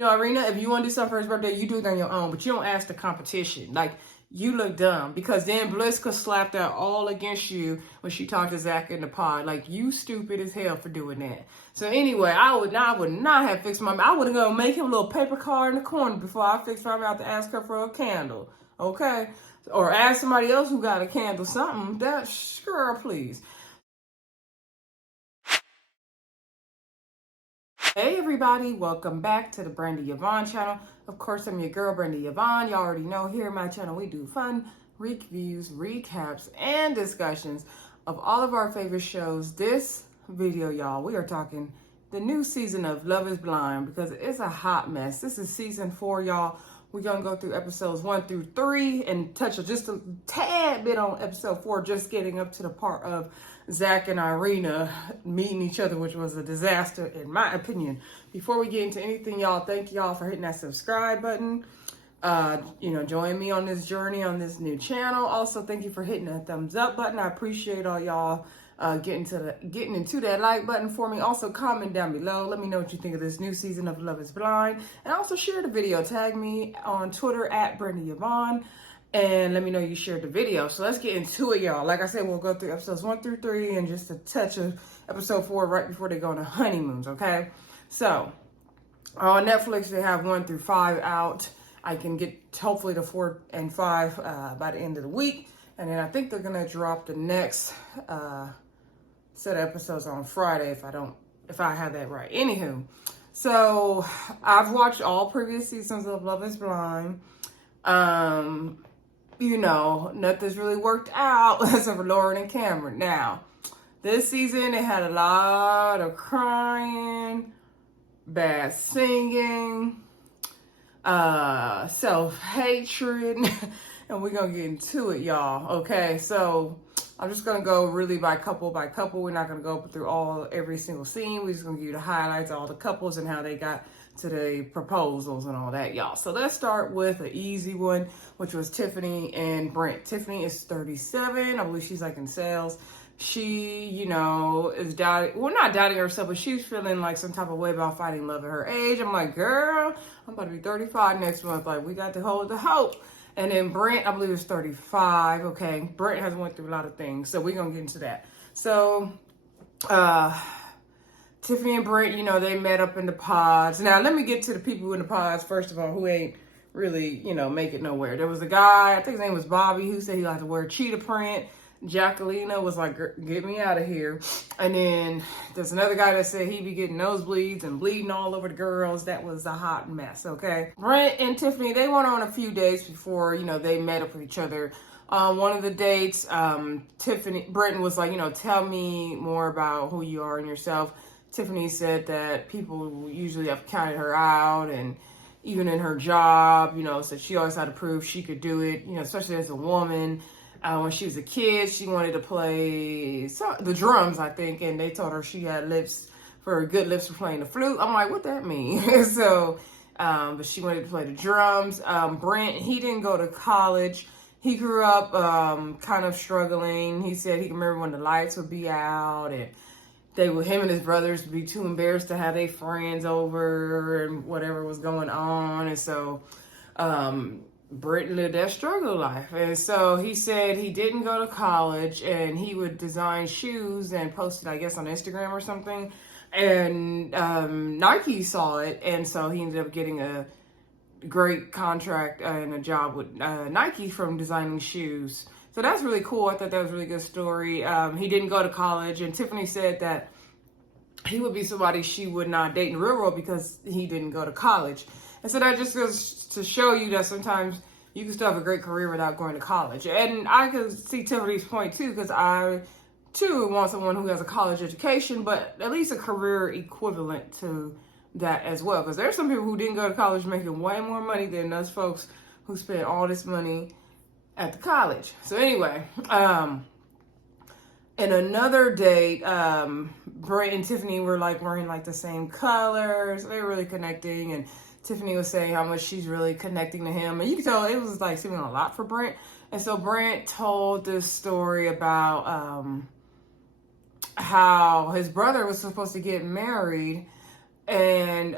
You know, Irina, if you want to do something for his birthday, you do it on your own, but you don't ask the competition. Like, you look dumb because then Bliss could slap that all against you when she talked to Zach in the pod. Like, you stupid as hell for doing that. So anyway, I would not have fixed my mouth. I would have gonna make him a little paper card in the corner before I fixed my mouth to ask her for a candle. Okay? Or ask somebody else who got a candle, something. That, girl, please. Hey everybody, welcome back to the Brenda Yvonne channel. Of course, I'm your girl, Brenda Yvonne. Y'all already know here on my channel we do fun reviews, recaps, and discussions of all of our favorite shows. This video, y'all, we are talking the new season of Love is Blind because it's a hot mess. This is season 4, y'all. We're going to go through episodes 1 through 3 and touch just a tad bit on episode 4, just getting up to the part of Zach and Irina meeting each other, which was a disaster in my opinion. Before we get into anything, y'all, thank y'all for hitting that subscribe button. Join me on this journey on this new channel. Also, thank you for hitting that thumbs up button. I appreciate all y'all getting into that like button for me. Also, comment down below. Let me know what you think of this new season of Love is Blind. And also share the video. Tag me on Twitter at Brenda Yvonne. And let me know you shared the video. So let's get into it, y'all. Like I said, we'll go through episodes 1 through 3 and just a touch of episode 4 right before they go on the honeymoons, okay? So, on Netflix, they have 1 through 5 out. I can get hopefully to 4 and 5 by the end of the week. And then I think they're going to drop the next set of episodes on Friday if I have that right. Anywho, so I've watched all previous seasons of Love is Blind. Nothing's really worked out except for Lauren and Cameron. Now, this season, they had a lot of crying, bad singing, self-hatred, and we're going to get into it, y'all, okay? So, I'm just going to go really by couple by couple. We're not going to go through every single scene. We're just going to give you the highlights of all the couples and how they got to the proposals and all that, y'all. So let's start with an easy one, which was Tiffany and Brent. Tiffany is 37. I believe she's like in sales. She, is not doubting herself, but she's feeling like some type of way about finding love at her age. I'm like, girl, I'm about to be 35 next month. Like, we got to hold the hope. And then Brent, I believe, is 35. Okay, Brent has went through a lot of things, so we're gonna get into that. So, Tiffany and Brent, they met up in the pods. Now, let me get to the people in the pods, first of all, who ain't really, make it nowhere. There was a guy, I think his name was Bobby, who said he liked to wear cheetah print. Jackelina was like, get me out of here. And then there's another guy that said he'd be getting nosebleeds and bleeding all over the girls. That was a hot mess, okay? Brent and Tiffany, they went on a few dates before, they met up with each other. One of the dates, Brent was like, tell me more about who you are and yourself. Tiffany said that people usually have counted her out, and even in her job, said she always had to prove she could do it, especially as a woman. When she was a kid, she wanted to play the drums, I think, and they told her she had good lips for playing the flute. I'm like, what that mean? So, but she wanted to play the drums. Brent, he didn't go to college. He grew up kind of struggling. He said he can remember when the lights would be out, and him and his brothers would be too embarrassed to have their friends over and whatever was going on. And so, Brent lived that struggle life. And so he said he didn't go to college and he would design shoes and post it, I guess, on Instagram or something. And Nike saw it. And so he ended up getting a great contract and a job with Nike from designing shoes. So that's really cool. I thought that was a really good story. He didn't go to college. And Tiffany said that he would be somebody she would not date in the real world because he didn't go to college. And so that just goes to show you that sometimes you can still have a great career without going to college. And I can see Tiffany's point too, because I too want someone who has a college education, but at least a career equivalent to that as well. Because there's some people who didn't go to college making way more money than us folks who spent all this money at the college. So anyway, in another date, Brent and Tiffany were like wearing like the same colors. They were really connecting, and Tiffany was saying how much she's really connecting to him. And you can tell it was like seeming a lot for Brent. And so Brent told this story about how his brother was supposed to get married And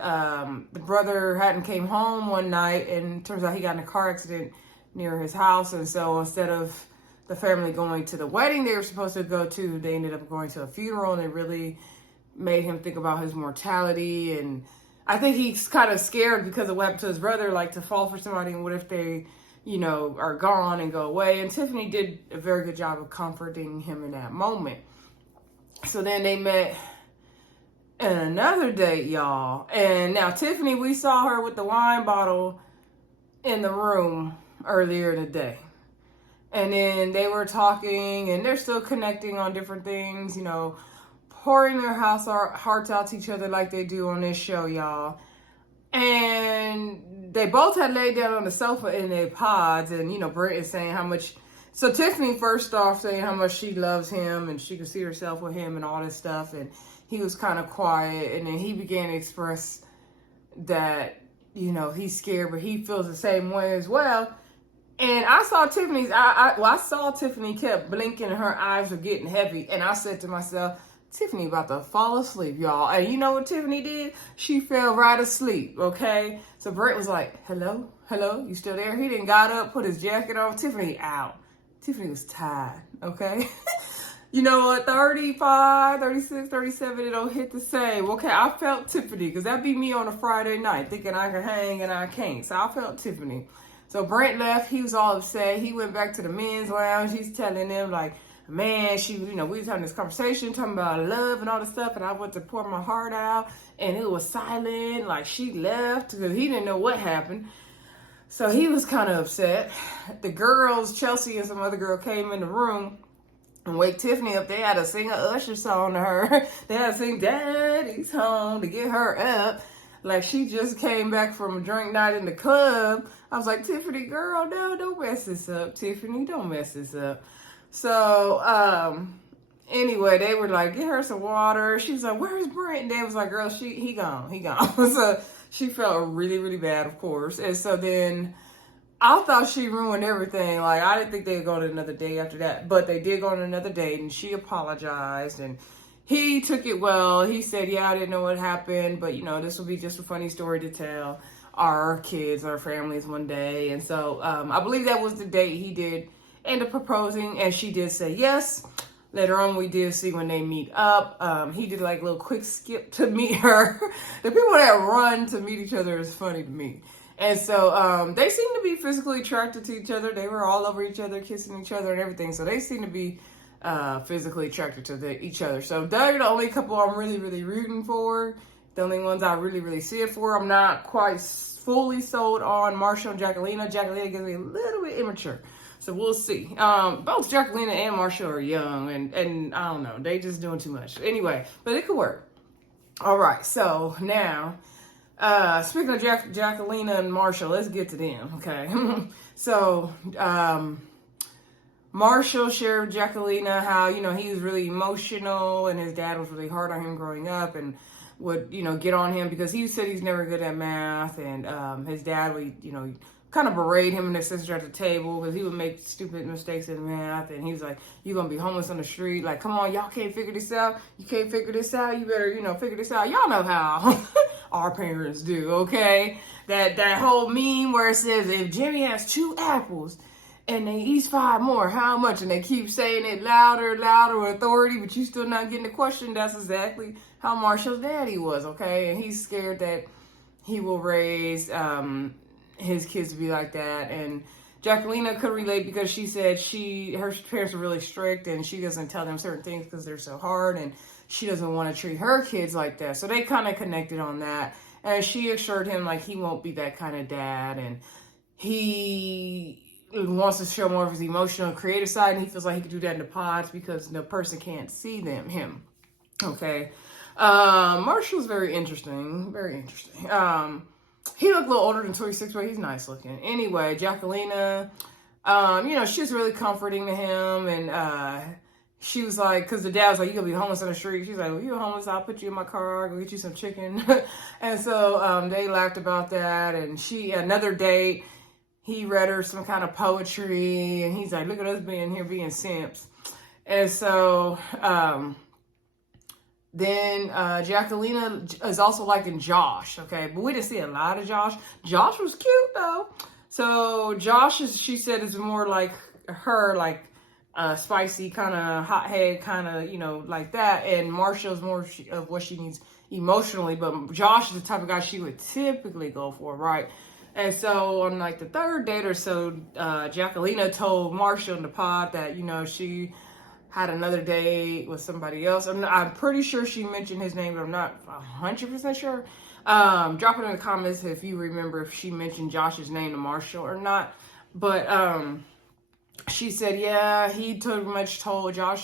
the brother hadn't came home one night, and turns out he got in a car accident near his house. And so instead of the family going to the wedding they were supposed to go to, they ended up going to a funeral, and it really made him think about his mortality. And I think he's kind of scared because of what happened to his brother, like to fall for somebody, and what if they, are gone and go away. And Tiffany did a very good job of comforting him in that moment. So then they met in another date, y'all. And now Tiffany, we saw her with the wine bottle in the room earlier in the day. And then they were talking, and they're still connecting on different things, pouring their hearts out to each other like they do on this show, y'all. And they both had laid down on the sofa in their pods, and, Brent is saying how much. So Tiffany first off saying how much she loves him and she could see herself with him and all this stuff. And he was kind of quiet. And then he began to express that, he's scared, but he feels the same way as well. And I saw Tiffany's, I saw Tiffany kept blinking and her eyes were getting heavy. And I said to myself, Tiffany about to fall asleep, y'all. And you know what Tiffany did? She fell right asleep, okay? So Brent was like, hello, you still there? He didn't got up, put his jacket on. Tiffany out. Tiffany was tired, okay? You know what? 35, 36, 37, it don't hit the same. Okay, I felt Tiffany, because that'd be me on a Friday night, thinking I can hang and I can't. So I felt Tiffany. So Brent left. He was all upset. He went back to the men's lounge. He's telling them, like, man, we was having this conversation, talking about love and all this stuff, and I went to pour my heart out, and it was silent, like she left, because he didn't know what happened. So he was kind of upset. The girls, Chelsea and some other girl, came in the room and wake Tiffany up. They had to sing a Usher song to her. They had to sing Daddy's Home to get her up. Like she just came back from a drink night in the club. I was like, Tiffany, girl, no, don't mess this up. Tiffany, don't mess this up. So, anyway, they were like, get her some water. She was like, where's Brent? And they was like, girl, he gone. So she felt really, really bad, of course. And so then I thought she ruined everything. Like, I didn't think they'd go on another date after that. But they did go on another date, and she apologized. And he took it well. He said, yeah, I didn't know what happened. But, this will be just a funny story to tell our kids, our families one day. And so I believe that was the date he did end up proposing. And she did say yes. Later on, we did see when they meet up. He did like a little quick skip to meet her. The people that run to meet each other is funny to me. And so they seem to be physically attracted to each other. They were all over each other, kissing each other and everything. So they seem to be physically attracted to each other. So they're the only couple I'm really, really rooting for. The only ones I really, really see it for. I'm not quite fully sold on Marshall and Jackelina. Jackelina gets me a little bit immature. So we'll see. Both Jackelina and Marshall are young, and I don't know. They just doing too much. Anyway, but it could work. All right, so now, speaking of Jackelina and Marshall, let's get to them, okay? So, Marshall shared with Jackelina how, he was really emotional, and his dad was really hard on him growing up, and would, get on him because he said he's never good at math, and his dad would, kind of berate him and his sister at the table because he would make stupid mistakes in math. And he was like, you're going to be homeless on the street. Like, come on, y'all can't figure this out. You can't figure this out. You better, figure this out. Y'all know how our parents do, okay? That whole meme where it says, if Jimmy has 2 apples and they eats 5 more, how much? And they keep saying it louder with authority, but you still not getting the question. That's exactly how Marshall's daddy was, okay? And he's scared that he will raise his kids to be like that. And Jackelina could relate because she said her parents are really strict and she doesn't tell them certain things because they're so hard, and she doesn't want to treat her kids like that. So they kind of connected on that. And she assured him like he won't be that kind of dad, and he wants to show more of his emotional and creative side, and he feels like he could do that in the pods because the person can't see him. Okay. Marshall's very interesting. He looked a little older than 26, but he's nice looking. Anyway, Jackelina, she's really comforting to him. And she was like, because the dad was like, you're going to be homeless on the street. She's like, well, you're homeless, I'll put you in my car, go get you some chicken. And so they laughed about that. And another date, he read her some kind of poetry. And he's like, look at us being simps. And so Then Jackelina is also liking Josh, okay? But we didn't see a lot of Josh. Josh was cute, though. So Josh, she said, is more like her, like spicy, kind of hothead, kind of, like that. And Marshall's more of what she needs emotionally. But Josh is the type of guy she would typically go for, right? And so on like the third date or so, Jackelina told Marshall in the pod that, she had another date with somebody else. I'm pretty sure she mentioned his name, but I'm not 100% sure. Drop it in the comments if you remember if she mentioned Josh's name to Marshall or not. But she said, yeah, he Josh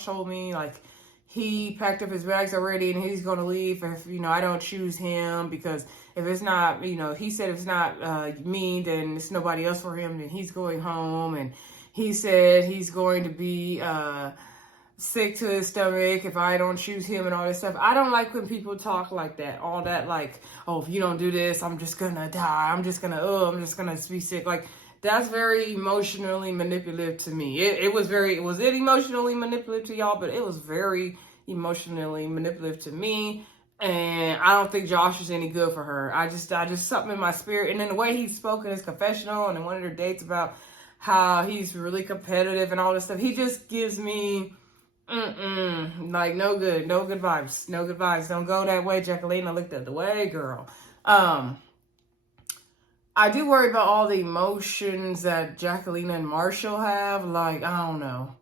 told me, like, he packed up his bags already and he's going to leave if, I don't choose him, because if it's not, he said if it's not me, then it's nobody else for him, then he's going home. And he said he's going to be sick to his stomach if I don't choose him and all this stuff. I don't like when people talk like that, all that, like, oh, if you don't do this, I'm just gonna die. I'm just gonna be sick. Like, that's very emotionally manipulative to me. Was it emotionally manipulative to y'all? But it was very emotionally manipulative to me. And I don't think Josh is any good for her. I just something in my spirit. And then the way he spoke in his confessional and in one of their dates about how he's really competitive and all this stuff, he just gives me like no good vibes. Don't go that way, Jackelina. Look the way, girl. I do worry about all the emotions that Jackelina and Marshall have. Like, I don't know.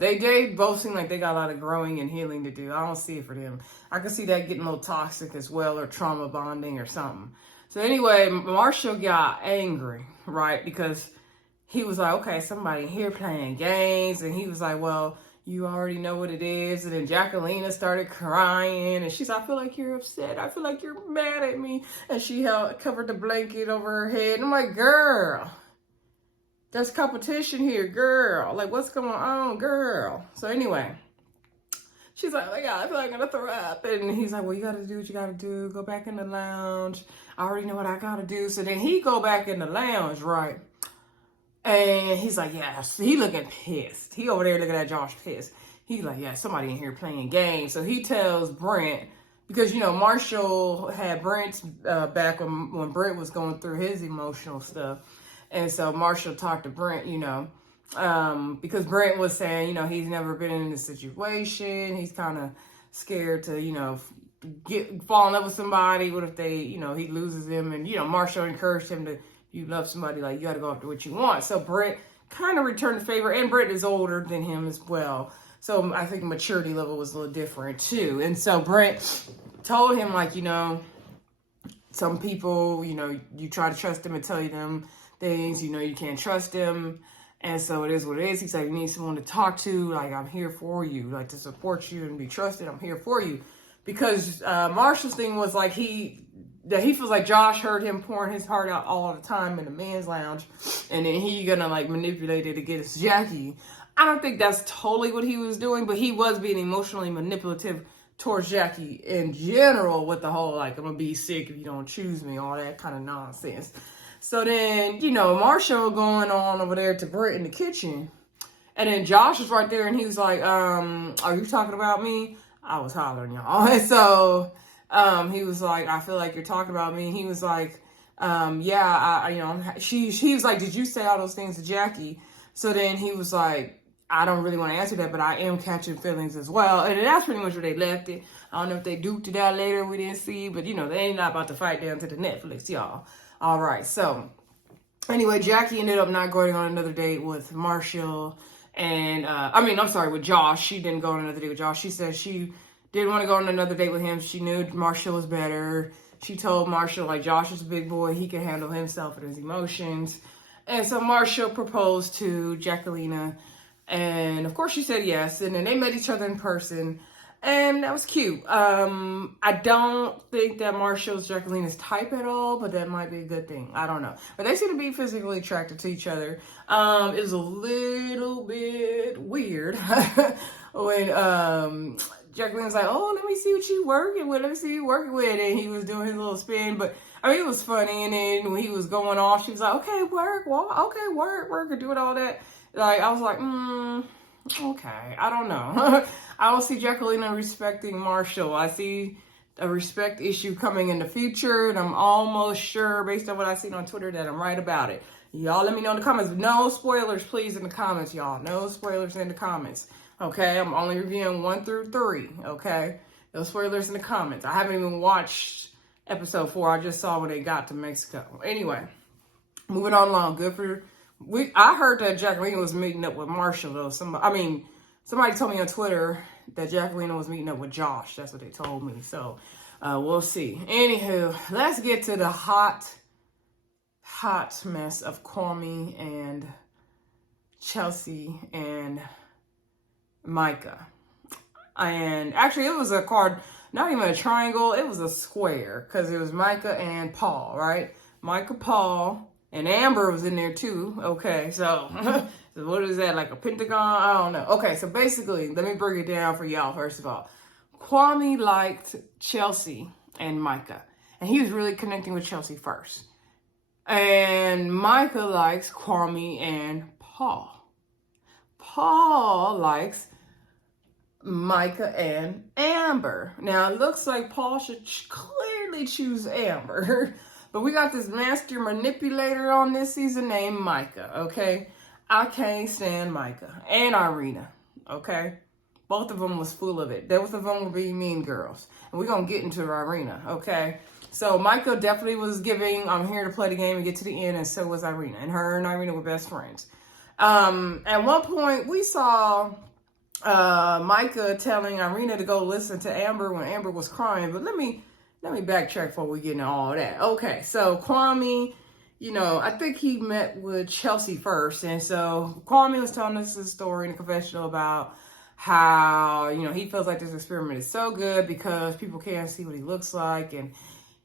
They both seem like they got a lot of growing and healing to do. I don't see it for them. I can see that getting a little toxic as well, or trauma bonding or something. So anyway, Marshall got angry, right? Because he was like, okay, somebody here playing games. And he was like, well, you already know what it is. And then Jackelina started crying. And she's like, I feel like you're upset. I feel like you're mad at me. And she covered the blanket over her head. And I'm like, girl, there's competition here, girl. Like, what's going on, girl? So anyway, she's like, oh my God, I feel like I'm going to throw up. And he's like, well, you got to do what you got to do. Go back in the lounge. I already know what I got to do. So then he go back in the lounge, right? And he's like, yeah, he looking pissed. He over there looking at Josh pissed. He's like, yeah, somebody in here playing games. So he tells Brent, because, Marshall had Brent's back when Brent was going through his emotional stuff. And so Marshall talked to Brent, because Brent was saying, he's never been in this situation. He's kind of scared to, fall in love with somebody. What if they, he loses them? And, Marshall encouraged him to, you love somebody, like, you got to go after what you want. So Brent kind of returned the favor, and Brent is older than him as well. So I think maturity level was a little different too. And so Brent told him, like, some people, you try to trust them and tell them things, you can't trust them. And so it is what it is. He's like, you need someone to talk to. Like, I'm here for you, like, to support you and be trusted. I'm here for you. Because Marshall's thing was like, he feels like Josh heard him pouring his heart out all the time in the men's lounge, and then he gonna like manipulate it against Jackie. I don't think that's totally what he was doing, but he was being emotionally manipulative towards Jackie in general with the whole, like, I'm gonna be sick if you don't choose me, all that kind of nonsense. So then, Marshall going on over there to Brent in the kitchen, and then Josh was right there, and he was like, are you talking about me? I was hollering, y'all. And so he was like, I feel like you're talking about me. He was like, yeah, she was like, did you say all those things to Jackie? So then he was like, I don't really want to answer that, but I am catching feelings as well. And that's pretty much where they left it. I don't know if they duped it out later. We didn't see, but they ain't not about to fight down to the Netflix, y'all. All right. So anyway, Jackie ended up not going on another date with Marshall. And, with Josh. She didn't go on another date with Josh. She said she didn't want to go on another date with him. She knew Marshall was better. She told Marshall, like, Josh is a big boy. He can handle himself and his emotions. And so Marshall proposed to Jackelina. And, of course, she said yes. And then they met each other in person. And that was cute. I don't think that Marshall's Jackelina's type at all, but that might be a good thing. I don't know. But they seem to be physically attracted to each other. It was a little bit weird when Jackelina's like, oh, let me see what you working with. Let me see you working with. And he was doing his little spin. But, it was funny. And then when he was going off, she was like, okay, work, and doing all that. Like, I was like, okay, I don't know. I don't see Jackelina respecting Marshall. I see a respect issue coming in the future, and I'm almost sure, based on what I've seen on Twitter, that I'm right about it. Y'all let me know in the comments. No spoilers, please, in the comments, y'all. No spoilers in the comments. Okay, I'm only reviewing 1 through 3. Okay, no spoilers in the comments. I haven't even watched episode 4. I just saw when they got to Mexico. Anyway, moving on along. I heard that Jackelina was meeting up with Marshall, though. Somebody told me on Twitter that Jackelina was meeting up with Josh. That's what they told me. So, we'll see. Anywho, let's get to the hot mess of Kwame and Chelsea and Mica. And actually, it was a card, not even a triangle. It was a square because it was Mica and Paul, right? Paul. And Amber was in there too. Okay, so, so what is that, like a pentagon? I don't know. Okay, so basically, let me break it down for y'all first of all. Kwame liked Chelsea and Mica. And he was really connecting with Chelsea first. And Mica likes Kwame and Paul. Paul likes Mica and Amber. Now, it looks like Paul should clearly choose Amber. But we got this master manipulator on this season named Mica, okay? I can't stand Mica and Irina, okay? Both of them was full of it. Both of them were being mean girls. And we're going to get into Irina, okay? So Mica definitely was giving, I'm here to play the game and get to the end, and so was Irina. And her and Irina were best friends. At one point, we saw Mica telling Irina to go listen to Amber when Amber was crying. But let me backtrack before we get into all that. Okay, so Kwame, I think he met with Chelsea first. And so Kwame was telling us this story in a confessional about how, he feels like this experiment is so good because people can't see what he looks like. And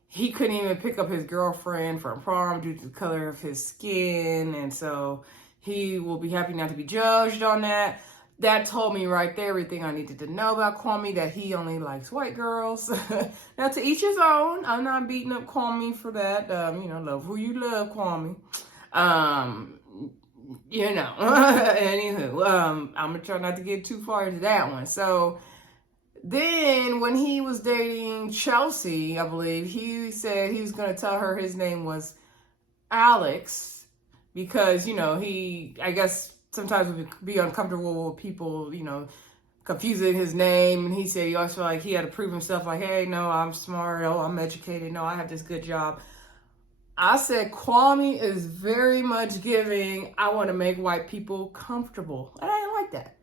he couldn't even pick up his girlfriend from prom due to the color of his skin. And so he will be happy not to be judged on that. That told me right there everything I needed to know about Kwame, that he only likes white girls. Now, to each his own. I'm not beating up Kwame for that. Love who you love, Kwame. Anywho, I'm going to try not to get too far into that one. So, then when he was dating Chelsea, I believe, he said he was going to tell her his name was Alex because, I guess, sometimes we could be uncomfortable with people, confusing his name. And he said he always felt like he had to prove himself, like, hey, no, I'm smart. Oh, I'm educated. No, I have this good job. I said Kwame is very much giving, I want to make white people comfortable. And I didn't like that.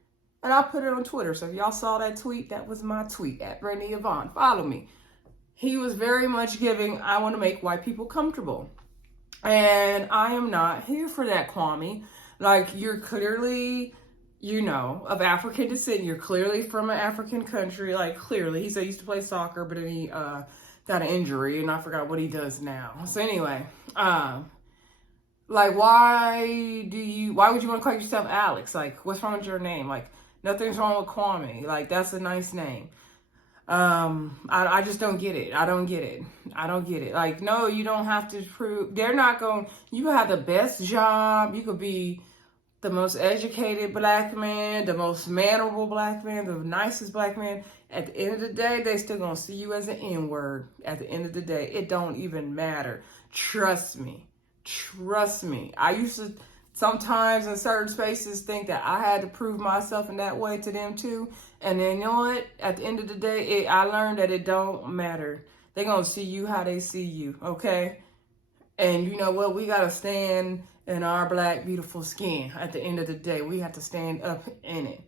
And I put it on Twitter. So if y'all saw that tweet, that was my tweet, at Brent Yvonne. Follow me. He was very much giving, I want to make white people comfortable. And I am not here for that, Kwame. Like, you're clearly, of African descent. You're clearly from an African country. Like, clearly. He said he used to play soccer, but then he got an injury, and I forgot what he does now. So anyway, why would you want to call yourself Alex? Like, what's wrong with your name? Like, nothing's wrong with Kwame. Like, that's a nice name. I just don't get it. I don't get it. Like, no, you don't have to prove. They're not going. You could have the best job. You could be the most educated black man, the most mannerable black man, the nicest black man. At the end of the day, they still gonna see you as an N-word. At the end of the day, it don't even matter. Trust me. I used to sometimes in certain spaces think that I had to prove myself in that way to them too. And then, you know what? At the end of the day, I learned that it don't matter. They're going to see you how they see you, okay? And you know what? We got to stand in our black, beautiful skin. At the end of the day, we have to stand up in it,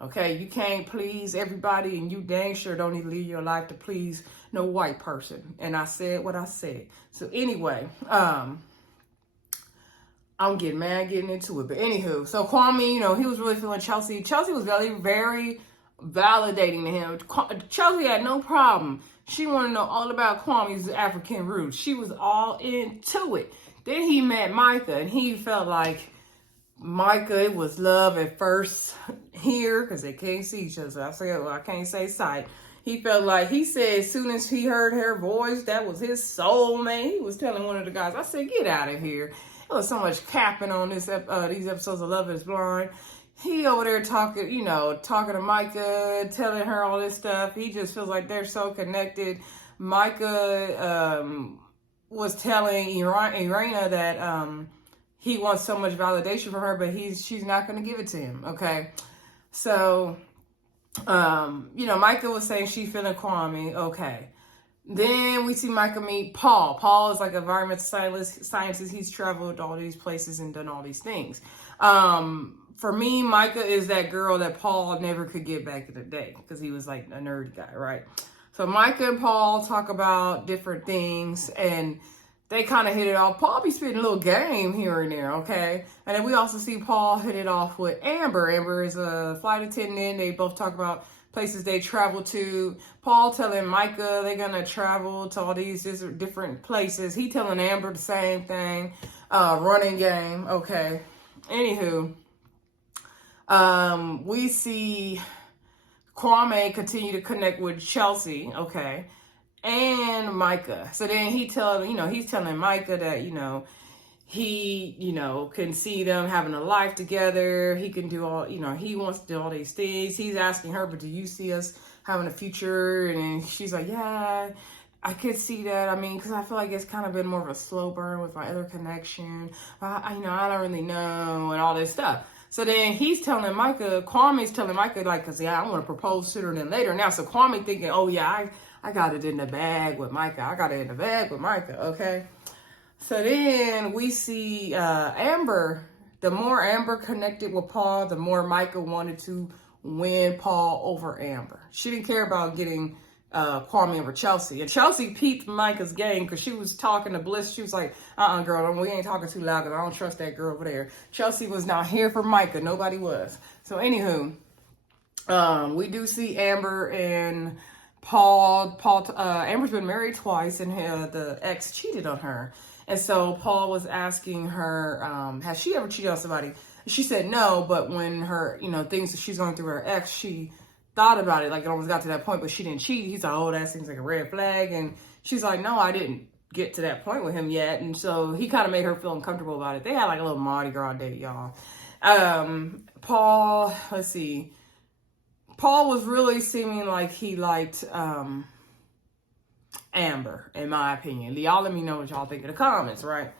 okay? You can't please everybody, and you dang sure don't need to live your life to please no white person. And I said what I said. So anyway, I'm getting mad getting into it. But anywho, so Kwame, he was really feeling Chelsea. Chelsea was very, very validating to him. Chelsea had no problem. She wanted to know all about Kwame's African roots. She was all into it. Then he met Mica, and he felt like Mica, it was love at first here, because they can't see each other. So I said, well, I can't say sight. He felt like, he said as soon as he heard her voice, that was his soulmate. He was telling one of the guys, I said, get out of here. There was so much capping on these episodes of Love is Blind. he over there talking, talking to Mica, telling her all this stuff. He just feels like they're so connected. Mica was telling Irina that he wants so much validation from her, but she's not going to give it to him. Okay, so Mica was saying she feeling Kwame. Okay. Then we see Mica meet Paul. Paul is like an environmental scientist. He's traveled all these places and done all these things. For me, Mica is that girl that Paul never could get back in the day because he was like a nerd guy, right? So Mica and Paul talk about different things and they kind of hit it off. Paul be spitting a little game here and there, okay? And then we also see Paul hit it off with Amber. Amber is a flight attendant. They both talk about places they travel to. Paul telling Mica they're gonna travel to all these different places. He telling Amber the same thing. Running game. Okay. Anywho, we see Kwame continue to connect with Chelsea. Okay. And Mica. So then he's telling Mica that, he, can see them having a life together. He can do all, he wants to do all these things. He's asking her, but do you see us having a future? And she's like, yeah, I could see that. I mean, because I feel like it's kind of been more of a slow burn with my other connection. I don't really know and all this stuff. So then he's telling Mica, Kwame's telling Mica, like, because, I want to propose sooner than later now. So Kwame thinking, oh, yeah, I got it in the bag with Mica. Okay. So then we see Amber. The more Amber connected with Paul, the more Mica wanted to win Paul over Amber. She didn't care about getting Kwame over Chelsea. And Chelsea peeped Mica's game because she was talking to Bliss. She was like, girl, we ain't talking too loud because I don't trust that girl over there. Chelsea was not here for Mica. Nobody was. So anywho, we do see Amber and Paul. Amber's been married twice and the ex cheated on her. And so Paul was asking her, has she ever cheated on somebody? She said no, but when her, things that she's going through her ex, she thought about it, like it almost got to that point, but she didn't cheat. He's like, oh, that seems like a red flag. And she's like, no, I didn't get to that point with him yet. And so he kind of made her feel uncomfortable about it. They had like a little Mardi Gras date, y'all. Paul, let's see. Paul was really seeming like he liked Amber, in my opinion. Y'all let me know what y'all think in the comments, right?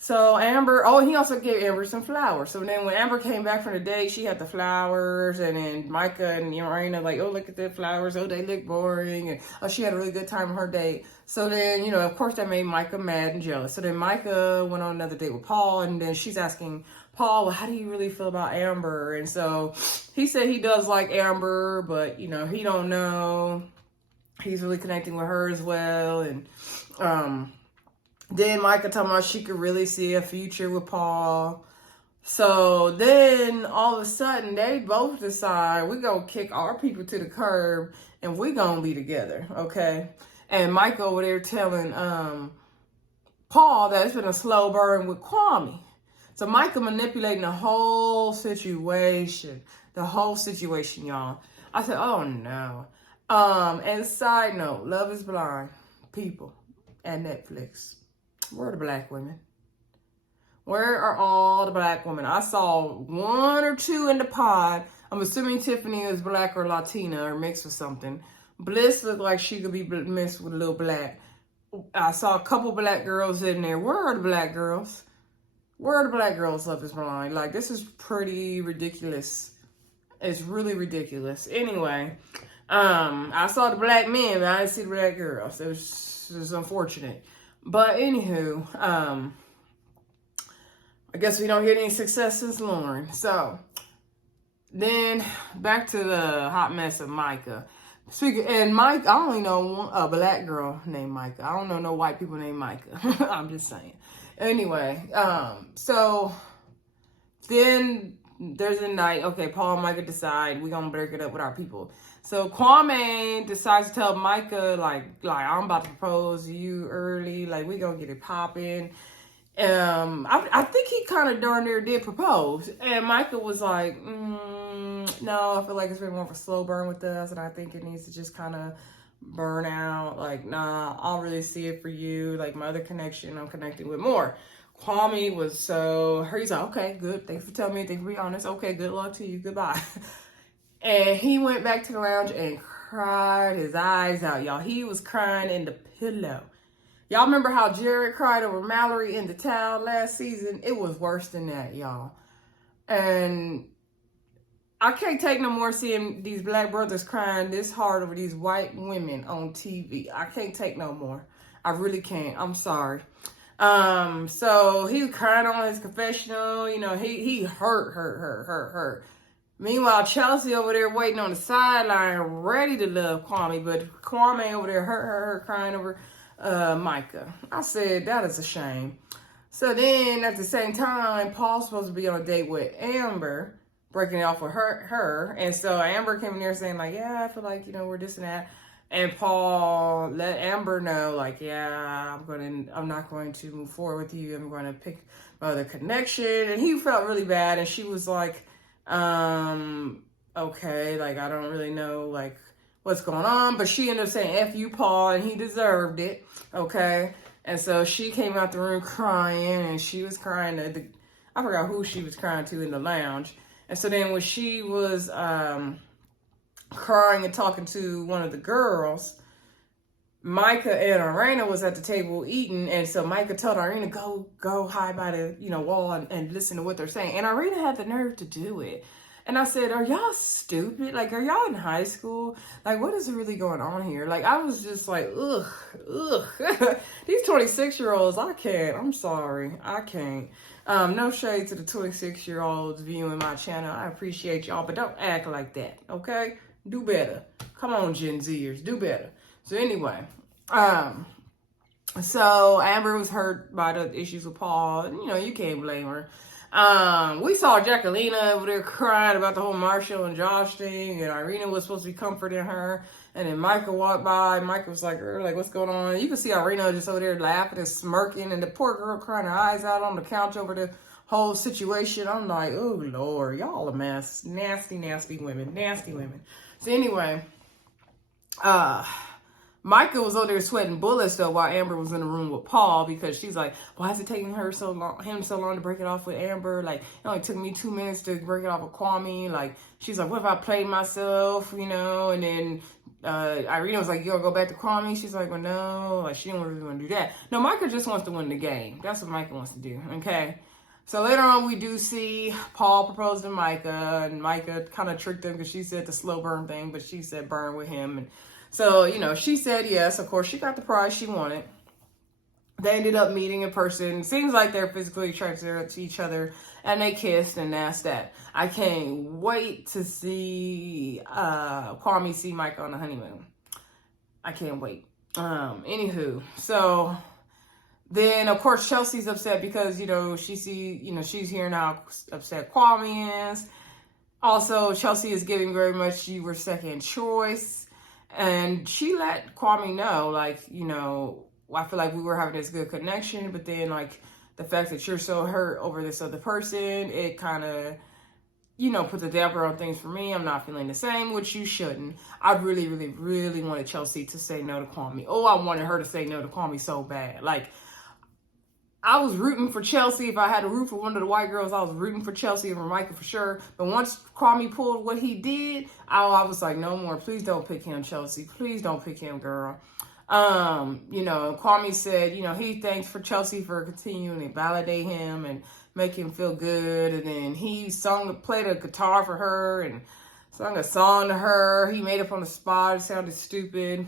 So Amber, he also gave Amber some flowers. So then when Amber came back from the date, she had the flowers, and then Mica and Irina like, oh, look at the flowers. Oh, they look boring. And she had a really good time on her date. So then, of course that made Mica mad and jealous. So then Mica went on another date with Paul, and then she's asking Paul, well, how do you really feel about Amber? And so he said he does like Amber, but, he don't know. He's really connecting with her as well. And then Mica talking about she could really see a future with Paul. So then all of a sudden they both decide we're going to kick our people to the curb and we're going to be together. Okay. And Mica over there telling Paul that it's been a slow burn with Kwame. So Mica manipulating the whole situation, y'all. I said, oh no. And side note, Love is Blind, people, at Netflix. Where are the black women? Where are all the black women? I saw one or two in the pod. I'm assuming Tiffany is black or Latina or mixed with something. Bliss looked like she could be mixed with a little black. I saw a couple black girls in there. Where are the black girls? Where are the black girls, Love is Blind? Like, this is pretty ridiculous. It's really ridiculous. Anyway, I saw the black men, but I didn't see the black girls. It was unfortunate. But anywho, I guess we don't get any success since Lauren. So then back to the hot mess of Mica. And Mike, I only know a black girl named Mica. I don't know no white people named Mica. I'm just saying. Anyway, so then there's a night. Okay, Paul and Mica decide we're gonna break it up with our people. So Kwame decides to tell Mica like I'm about to propose to you early. Like, we gonna get it popping. I think he kind of darn near did propose, and Mica was like, no, I feel like it's been more of a slow burn with us, and I think it needs to just kind of burnout. Like, nah, I'll really see it for you. Like, my other connection, I'm connecting with more. Kwame was he's like, okay, good. Thanks for telling me. Thanks for being honest. Okay, good luck to you. Goodbye. And he went back to the lounge and cried his eyes out, y'all. He was crying in the pillow. Y'all remember how Jared cried over Mallory in the towel last season? It was worse than that, y'all. And I can't take no more seeing these black brothers crying this hard over these white women on TV. I can't take no more. I really can't. I'm sorry. So he was crying on his confessional. You know, he hurt. Meanwhile, Chelsea over there waiting on the sideline, ready to love Kwame, but Kwame over there hurt, crying over Mica. I said, that is a shame. So then, at the same time, Paul's supposed to be on a date with Amber, breaking it off with her. And so Amber came in there saying, like, yeah, I feel like, you know, we're this and that. And Paul let Amber know, like, yeah, I'm not going to move forward with you. I'm going to pick my other connection. And he felt really bad. And she was like, okay, like, I don't really know, like, what's going on. But she ended up saying, F you, Paul, and he deserved it. Okay. And so she came out the room crying, and she was crying I forgot who she was crying to in the lounge. And so then when she was crying and talking to one of the girls, Mica and Irina was at the table eating, and so Mica told Irina, go hide by the wall and listen to what they're saying. And Irina had the nerve to do it. And I said, are y'all stupid? Like, are y'all in high school? Like, what is really going on here? Like, I was just like, ugh. These 26-year-olds, I can't. I'm sorry. I can't. No shade to the 26-year-olds viewing my channel. I appreciate y'all, but don't act like that, okay? Do better. Come on, Gen Zers. Do better. So anyway, so Amber was hurt by the issues with Paul. And, you can't blame her. We saw Jackelina over there crying about the whole Marshall and Josh thing, and Irina was supposed to be comforting her, and then Mica walked by. Mica was like, what's going on? You could see Irina just over there laughing and smirking, and the poor girl crying her eyes out on the couch over the whole situation. I'm like, oh Lord, y'all a mess. Nasty, nasty women. Nasty women. So anyway, Mica was over there sweating bullets though while Amber was in the room with Paul, because she's like, why is it taking him so long to break it off with Amber? Like, it only took me 2 minutes to break it off with Kwame. Like, she's like, what if I played myself, And then Irina was like, you gonna go back to Kwame? She's like, well, no, like, she don't really want to do that. No, Mica just wants to win the game. That's what Mica wants to do, okay? So later on, we do see Paul propose to Mica, and Mica kind of tricked him because she said the slow burn thing, but she said burn with him. And so, she said yes. Of course, she got the prize she wanted. They ended up meeting in person. Seems like they're physically attracted to each other, and they kissed, and that's that. I can't wait to see Kwame see Mica on the honeymoon. I can't wait. Anywho, so then of course Chelsea's upset because she's hearing how upset Kwame is. Also, Chelsea is giving very much you were second choice. And she let Kwame know, like, I feel like we were having this good connection, but then, like, the fact that you're so hurt over this other person, it kind of, put the damper on things for me. I'm not feeling the same, which you shouldn't. I really, really, really wanted Chelsea to say no to Kwame. Oh, I wanted her to say no to Kwame so bad. Like, I was rooting for Chelsea. If I had to root for one of the white girls, I was rooting for Chelsea and for Mica for sure. But once Kwame pulled what he did, I was like, no more. Please don't pick him, Chelsea. Please don't pick him, girl. Kwame said, he thanks for Chelsea for continuing to validate him and make him feel good. And then he played a guitar for her and sung a song to her. He made it on the spot. It sounded stupid.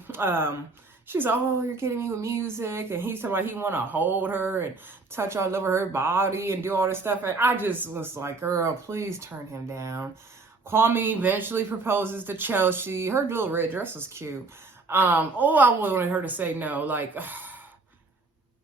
She's like, oh, you're kidding me with music. And he's talking about he want to hold her and touch all over her body and do all this stuff. And I just was like, girl, please turn him down. Kwame eventually proposes to Chelsea. Her little red dress was cute. I wanted her to say no. Like,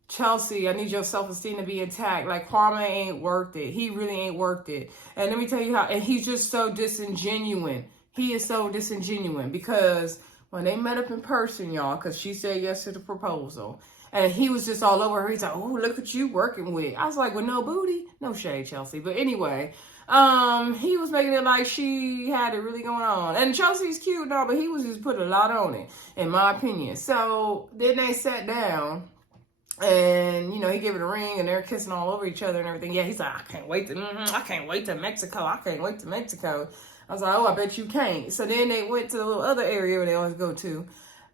Chelsea, I need your self-esteem to be intact. Like, Kwame ain't worth it. He really ain't worth it. And let me tell you how, and he's just so disingenuous. He is so disingenuous because when they met up in person, y'all, because she said yes to the proposal, And he was just all over her. He's like, oh, look what you working with. I was like, with no booty? No shade, Chelsea. But anyway, he was making it like she had it really going on. And Chelsea's cute now, but he was just putting a lot on it, in my opinion. So then they sat down. And, you know, he gave it a ring and they're kissing all over each other and everything. Yeah, he's like, I can't wait to Mexico. I can't wait to Mexico. I was like, oh, I bet you can't. So then they went to the little other area where they always go to.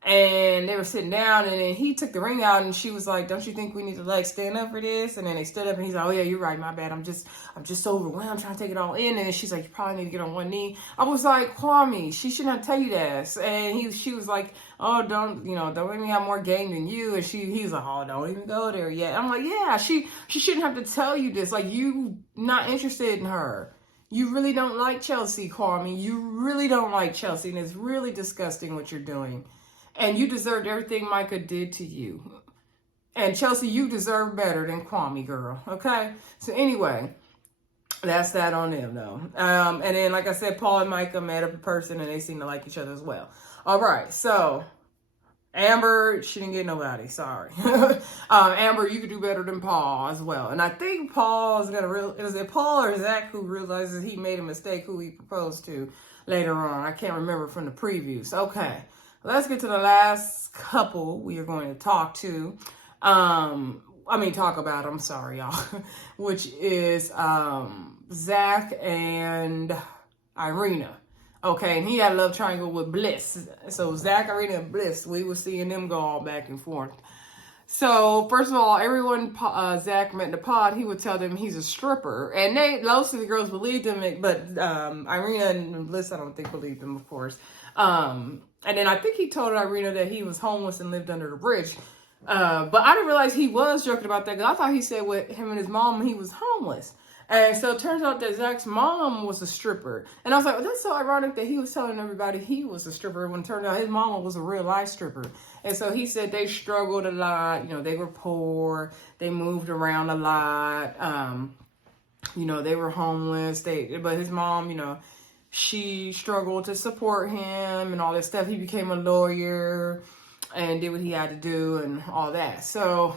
And they were sitting down and then he took the ring out and she was like, don't you think we need to like stand up for this? And then they stood up and he's like, oh yeah, you're right, my bad. I'm just so overwhelmed. I'm trying to take it all in. And then she's like, you probably need to get on one knee. I was like, Kwame, she should not tell you this. And she was like, oh, don't let me have more game than you. And he was like, oh, don't even go there yet. I'm like, yeah, she shouldn't have to tell you this. Like, you not interested in her. You really don't like Chelsea, Kwame. You really don't like Chelsea. And it's really disgusting what you're doing. And you deserved everything Mica did to you. And Chelsea, you deserve better than Kwame, girl. Okay? So anyway, that's that on them, though. And then, like I said, Paul and Mica met up in person, and they seem to like each other as well. All right, so Amber, she didn't get nobody. Sorry. Amber, you could do better than Paul as well. And I think Paul is going to is it Paul or Zach who realizes he made a mistake who he proposed to later on? I can't remember from the previews. Okay. Let's get to the last couple we are going to talk to. Talk about, I'm sorry, y'all, which is Zach and Irina. Okay, and he had a love triangle with Bliss. So Zach, Irina, and Bliss, we were seeing them go all back and forth. So, first of all, everyone Zach met in the pod, he would tell them he's a stripper. And most of the girls believed him, but Irina and Bliss, I don't think, believed him, of course. And then I think he told Irina that he was homeless and lived under the bridge. But I didn't realize he was joking about that. Because I thought he said with him and his mom, he was homeless. And so it turns out that Zach's mom was a stripper. And I was like, well, that's so ironic that he was telling everybody he was a stripper when it turned out his mama was a real life stripper. And so he said they struggled a lot. You know, they were poor. They moved around a lot. They were homeless. But his mom, she struggled to support him and all that stuff. He became a lawyer and did what he had to do and all that. So,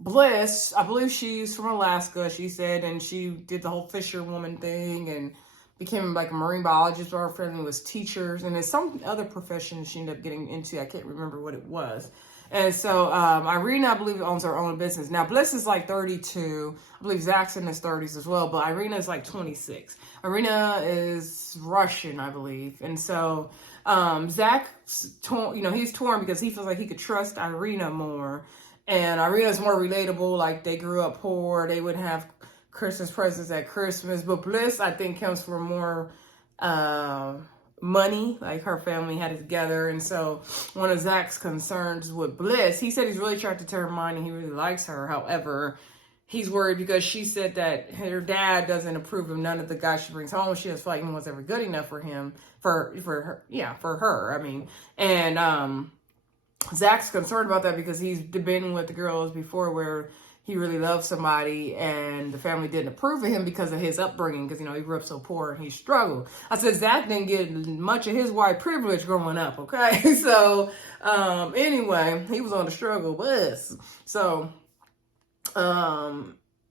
Bliss, I believe she's from Alaska, she said, and she did the whole fisherwoman thing and became like a marine biologist. Her family was teachers, and there's some other profession she ended up getting into. I can't remember what it was. And so Irina, I believe, owns her own business. Now, Bliss is like 32. I believe Zach's in his 30s as well, but Irina is like 26. Irina is Russian, I believe. And so Zach's torn, he's torn because he feels like he could trust Irina more. And Irina's more relatable. Like, they grew up poor. They would have Christmas presents at Christmas. But Bliss, I think, comes from more money. Like, her family had it together. And so one of Zach's concerns with Bliss, he said he's really attracted to her mind and he really likes her. However, he's worried because she said that her dad doesn't approve of none of the guys she brings home. She doesn't feel like he was ever good enough for him, for her. And Zach's concerned about that because he's been with the girls before where he really loved somebody and the family didn't approve of him because of his upbringing, because, he grew up so poor and he struggled. I said Zach didn't get much of his white privilege growing up, okay? So, anyway, he was on the struggle bus. So,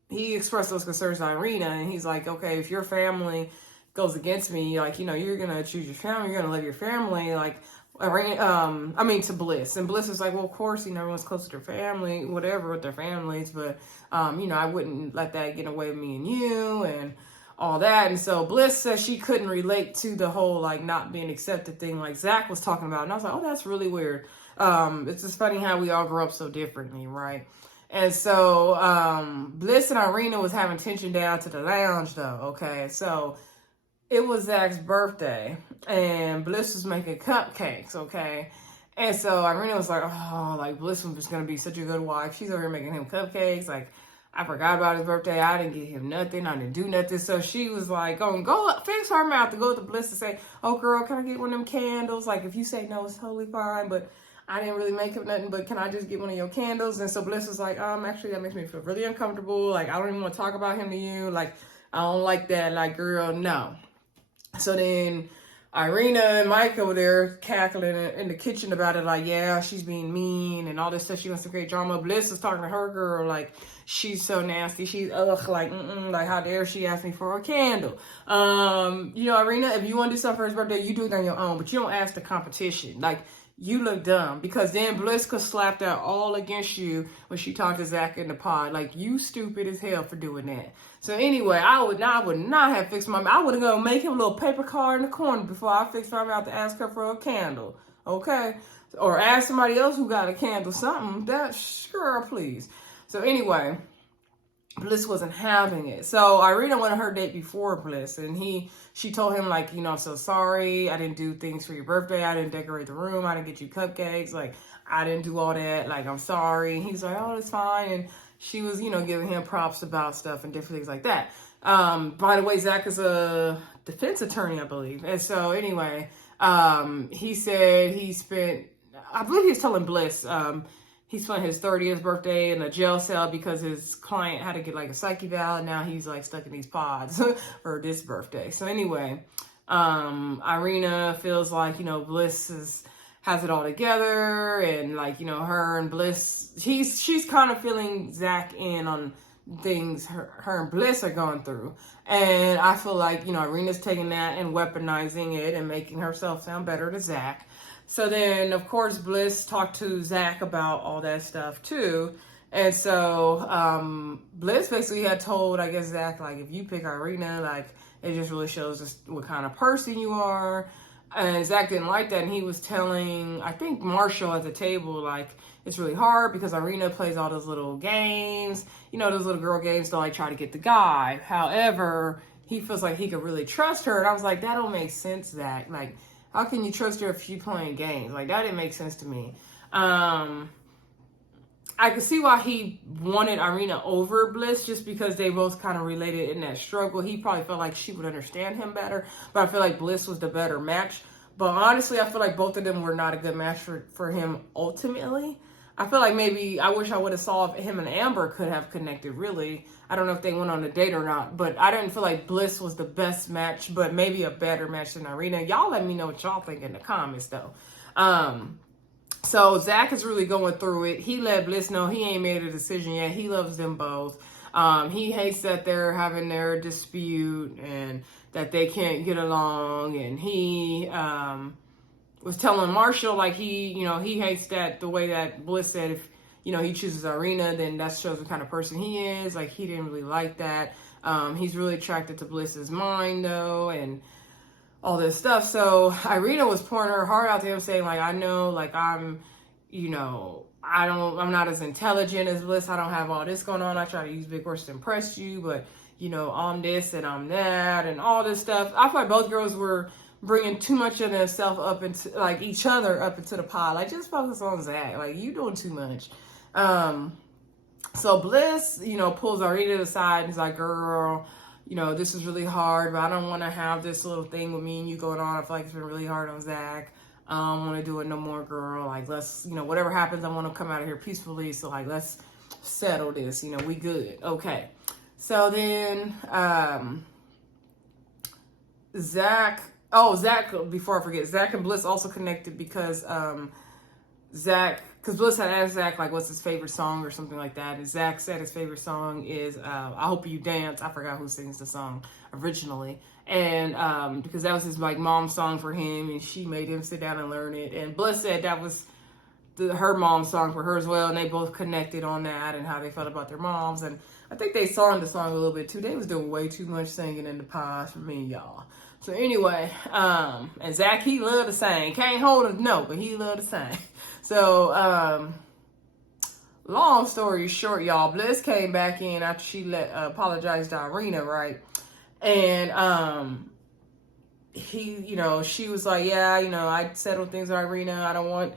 he expressed those concerns to Irina, and he's like, okay, if your family goes against me, like, you're going to choose your family, you're going to love your family, like, to Bliss. And Bliss is like, well, of course, everyone's close to their family, whatever with their families, but, I wouldn't let that get away with me and you and all that. And so Bliss says she couldn't relate to the whole, like, not being accepted thing like Zach was talking about. And I was like, oh, that's really weird. It's just funny how we all grow up so differently, right? And so Bliss and Irina was having tension down to the lounge, though, okay? So it was Zach's birthday, and Bliss was making cupcakes, okay? And so Irina was like, oh, like, Bliss was just going to be such a good wife. She's over here making him cupcakes. Like, I forgot about his birthday. I didn't get him nothing. I didn't do nothing. So she was like, go fix her mouth to go to Bliss and say, oh, girl, can I get one of them candles? Like, if you say no, it's totally fine, but I didn't really make him nothing, but can I just get one of your candles? And so Bliss was like, actually, that makes me feel really uncomfortable. Like, I don't even want to talk about him to you. Like, I don't like that. Like, girl, no. So then Irina and Mica were there cackling in the kitchen about it, like, yeah, she's being mean and all this stuff. She wants to create drama. Bliss was talking to her girl, like, she's so nasty. She's, like, like, how dare she ask me for a candle? Irina, if you want to do something for his birthday, you do it on your own, but you don't ask the competition. Like, you look dumb, because then Bliss could slap that all against you when she talked to Zach in the pod. Like, you stupid as hell for doing that. So anyway, I would not have fixed my mouth. I would have gone make him a little paper card in the corner before I fixed my mouth to ask her for a candle. Okay? Or ask somebody else who got a candle, something. Girl, please. So anyway, Bliss wasn't having it. So Irina went on her date before Bliss, and she told him, like, I'm so sorry. I didn't do things for your birthday. I didn't decorate the room. I didn't get you cupcakes. Like, I didn't do all that. Like, I'm sorry. He's like, oh, that's fine. And she was, giving him props about stuff and different things like that. By the way, Zach is a defense attorney, I believe. And so anyway, he said I believe he was telling Bliss, he spent his 30th birthday in a jail cell because his client had to get like a psych eval. Now he's like stuck in these pods for this birthday. So anyway, Irina feels like, Bliss has it all together, and like, her and Bliss, she's kind of feeling Zach in on things her and Bliss are going through. And I feel like, Irina's taking that and weaponizing it and making herself sound better to Zach. So then, of course, Bliss talked to Zach about all that stuff too. And so Bliss basically had told, I guess, Zach, like, if you pick Irina, like, it just really shows just what kind of person you are. And Zach didn't like that, and he was telling, I think, Marshall at the table, like, it's really hard because Irina plays all those little games, those little girl games to, like, try to get the guy. However, he feels like he could really trust her. And I was like, that don't make sense, Zach. Like, how can you trust her if she's playing games? Like, that didn't make sense to me. I could see why he wanted Irina over Bliss, just because they both kind of related in that struggle. He probably felt like she would understand him better, but I feel like Bliss was the better match. But honestly, I feel like both of them were not a good match for him ultimately. I feel like maybe I wish I would have saw if him and Amber could have connected, really. I don't know if they went on a date or not, but I didn't feel like Bliss was the best match, but maybe a better match than Irina. Y'all let me know what y'all think in the comments, though. So Zach is really going through it. He let Bliss know he ain't made a decision yet. He loves them both. He hates that they're having their dispute and that they can't get along. And he was telling Marshall, like, he hates that the way that Bliss said if, he chooses Irina, then that shows what kind of person he is. Like, he didn't really like that. He's really attracted to Bliss's mind, though, and all this stuff. So Irina was pouring her heart out to him, saying, like, I know, like, I'm not as intelligent as Bliss. I don't have all this going on. I try to use big words to impress you, but, I'm this and I'm that and all this stuff. I feel like both girls were bringing too much of themselves up into, like, each other up into the pod. Like, just focus on Zach. Like, you doing too much. So Bliss, pulls Irina to the side and is like, girl, this is really hard, but I don't want to have this little thing with me and you going on. I feel like it's been really hard on Zach. I don't want to do it no more, girl. Like, let's, whatever happens, I want to come out of here peacefully. So, like, let's settle this. We good. Okay. So then, Zach, before I forget, Zach and Bliss also connected because, because Bliss had asked Zach, like, what's his favorite song or something like that. And Zach said his favorite song is I Hope You Dance. I forgot who sings the song originally. And because that was his, like, mom's song for him, and she made him sit down and learn it. And Bliss said that was her mom's song for her as well. And they both connected on that and how they felt about their moms. And I think they sung the song a little bit too. They was doing way too much singing in the pod for me and y'all. So anyway, and Zach, he loved to sing. Can't hold a note, but he loved to sing. So, long story short, y'all, Bliss came back in after she apologized to Irina, right? And, she was like, yeah, I settled things with Irina. I don't want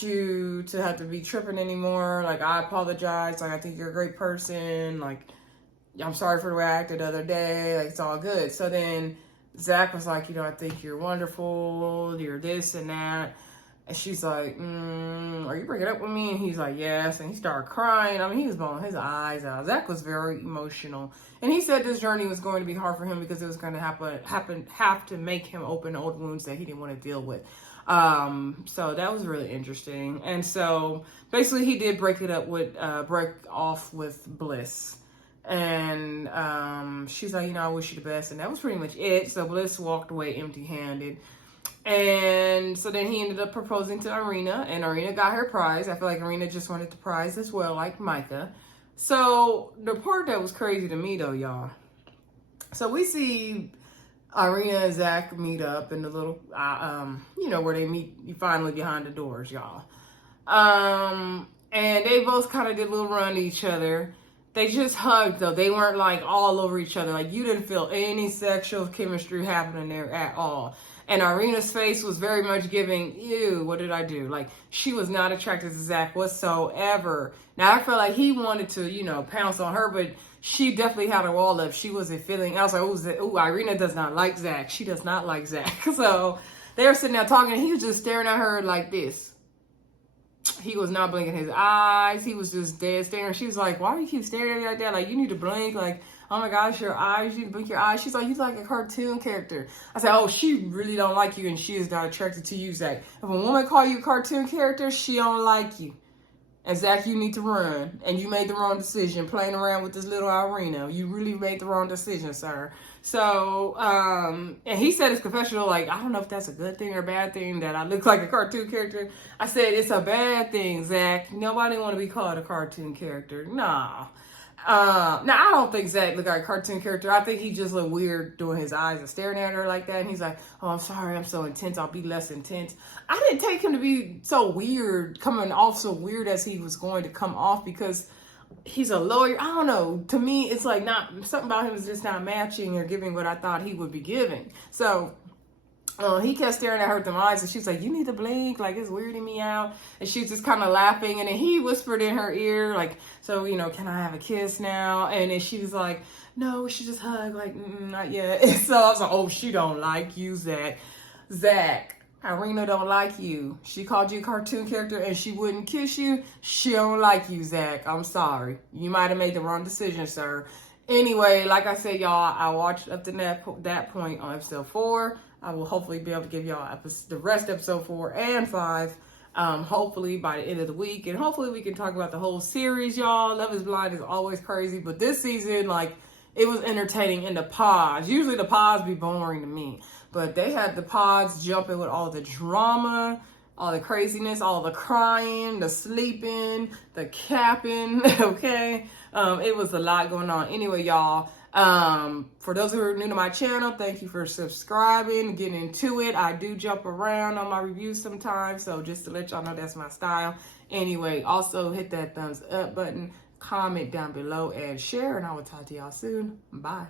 you to have to be tripping anymore. Like, I apologize. Like, I think you're a great person. Like, I'm sorry for the way I acted the other day. Like, it's all good. So then Zach was like, I think you're wonderful. You're this and that. And she's like, are you breaking up with me? And he's like, yes. And he started crying. I mean, he was bawling his eyes out. Zach was very emotional. And he said this journey was going to be hard for him because it was going to have to make him open old wounds that he didn't want to deal with. So that was really interesting. And so basically he did break off with Bliss. And she's like, I wish you the best. And that was pretty much it. So Bliss walked away empty-handed. And so then he ended up proposing to Irina, and Irina got her prize. I feel like Irina just wanted the prize as well, like Mica. So the part that was crazy to me, though, y'all. So we see Irina and Zach meet up in the little, where they meet finally behind the doors, y'all. And they both kind of did a little run to each other. They just hugged, though. They weren't, like, all over each other. Like, you didn't feel any sexual chemistry happening there at all. And Irina's face was very much giving, ew, what did I do? Like, she was not attracted to Zach whatsoever. Now, I felt like he wanted to, pounce on her, but she definitely had a wall up. She wasn't feeling, I was like, ooh, Irina does not like Zach. She does not like Zach. So they were sitting there talking, and he was just staring at her like this. He was not blinking his eyes. He was just dead staring. She was like, why do you keep staring at me like that? Like, you need to blink. Like, oh my gosh, your eyes, you need to blink your eyes. She's like, you like a cartoon character. I said, oh, she really don't like you and she is not attracted to you, Zach. If a woman call you a cartoon character, she don't like you. And Zach, you need to run. And you made the wrong decision playing around with this little Irina. You really made the wrong decision, sir. So, and he said his confessional, like, I don't know if that's a good thing or a bad thing that I look like a cartoon character. I said, it's a bad thing, Zach. Nobody want to be called a cartoon character. Nah. Now, I don't think Zach looked like a cartoon character. I think he just looked weird doing his eyes and staring at her like that. And he's like, oh, I'm sorry, I'm so intense. I'll be less intense. I didn't take him to be so weird, coming off so weird as he was going to come off because he's a lawyer. I don't know. To me, it's like something about him is just not matching or giving what I thought he would be giving. So he kept staring at her with them eyes, and she's like, you need to blink, like, it's weirding me out. And she's just kind of laughing, and then he whispered in her ear, like, so, can I have a kiss now? And then she was like, no, we should just hug, like, not yet. And so I was like, oh, she don't like you, Zach. Zach, Irina don't like you. She called you a cartoon character, and she wouldn't kiss you. She don't like you, Zach. I'm sorry. You might have made the wrong decision, sir. Anyway, like I said, y'all, I watched up to that point on episode 4. I will hopefully be able to give y'all the rest of episode 4 and 5, hopefully by the end of the week. And hopefully we can talk about the whole series, y'all. Love is Blind is always crazy. But this season, like, it was entertaining in the pods. Usually the pods be boring to me. But they had the pods jumping with all the drama, all the craziness, all the crying, the sleeping, the capping, okay? It was a lot going on. Anyway, y'all, for those who are new to my channel, thank you for subscribing, getting into it. I do jump around on my reviews sometimes, so just to let y'all know that's my style. Anyway, also hit that thumbs up button, comment down below, and share, and I will talk to y'all soon. Bye.